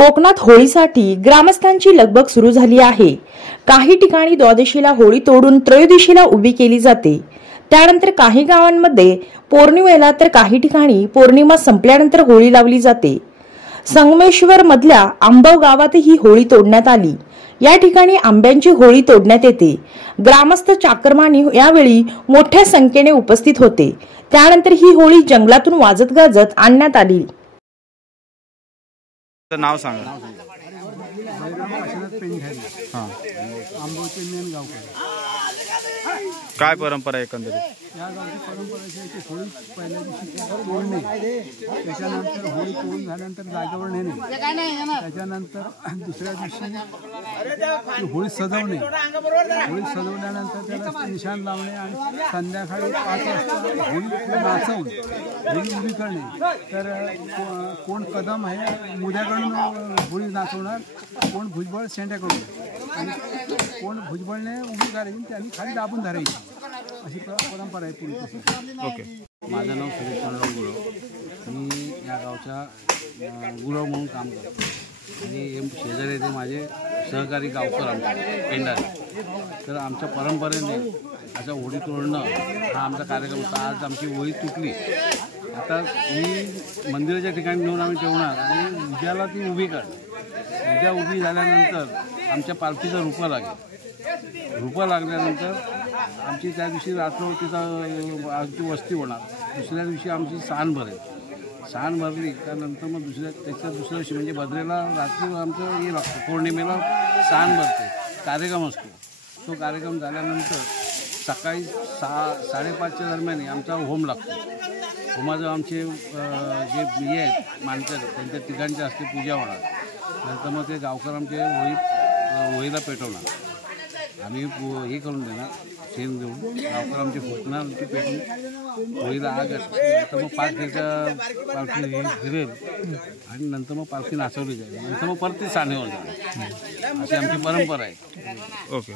कोकणात होळीसाठी ग्रामस्थांची लगबग सुरू झाली आहे। काही ठिकाणी द्वादशीला होळी तोडून त्रयोदशीला उभी केली जाते। त्यानंतर काही गावांमध्ये पौर्णिमेला तर काही ठिकाणी पौर्णिमा संपल्यानंतर होळी लावली जाते। संगमेश्वर मधल्या आंबव गावात ही होळी तोडण्यात आली। या ठिकाणी आंब्यांची होळी तोडण्यात येते। ग्रामस्थ चाकरमानी यावेळी मोठ्या संख्येने उपस्थित होते। त्यानंतर ही होळी जंगलातून वाजत गाजत आणण्यात आली। नाव सांगा। आंबोचे मेन गावकर। काय परंपरा एकंदरीत या गावची परंपरा अशी आहे की होळी पहिल्या दिवशी तोडणे, त्याच्यानंतर होळी तोडून झाल्यानंतर जागेवर नेणे, त्याच्यानंतर दुसऱ्या दिवशी होळी सजवणे, होळी सजवल्यानंतर त्याला निशाण लावणे आणि संध्याकाळी 5 वाजता होळी नाचवून होळी उभी करणे। तर कोण कदम आहे मुद्याकडून होळी नाचवणार, कोण भुजबळ शेंड्याकडून, आणि कोण भुजबळने उभी करायची त्यांनी खाली दाबून धरायची, अशी परंपरा आहे पूर्वी। ओके। माझं नाव सुरेश चंद्रराव गुरव, मी या गावचा गुरव म्हणून काम करतो आणि शेजारी ते माझे सहकारी गावकर आमचे पेंडारे। तर आमच्या परंपरेने असं होळी तोडणं हा आमचा कार्यक्रम होता। आज आमची होळी तुटली, आता ही मंदिराच्या ठिकाणी नेऊन आम्ही ठेवणार आणि उद्याला ती उभी करणार। उद्या उभी झाल्यानंतर आमच्या पालखीचं रूपं लागेल। रूपं लागल्यानंतर आमची त्या दिवशी रात्र तिथं आमची वस्ती होणार। दुसऱ्या दिवशी आमची सांड भरेल। सांड भरली त्यानंतर मग दुसऱ्या दिवशी म्हणजे भद्रेला रात्री आमचं हे लागतं, पौर्णिमेला सांड भरते, कार्यक्रम असतो। तो कार्यक्रम झाल्यानंतर सकाळी 6:30च्या दरम्यान आमचा होम लागतो। होमाचं आमचे जे बिये आहेत मानकर त्यांच्या ठिकाणचे असते पूजा होणार। नंतर मग ते गावकर आमचे होळीला पेटवणार, आम्ही हे करून देणार शेण देऊन, गावकर आमचे फुटणार ते पेटून होळीला आग तर मग 5 फेरच्या पालखी फिरेल आणि नंतर मग पालखी नाचवली जाईल, नंतर मग परत ते सानेवर जाईल, अशी आमची परंपरा आहे। ओके।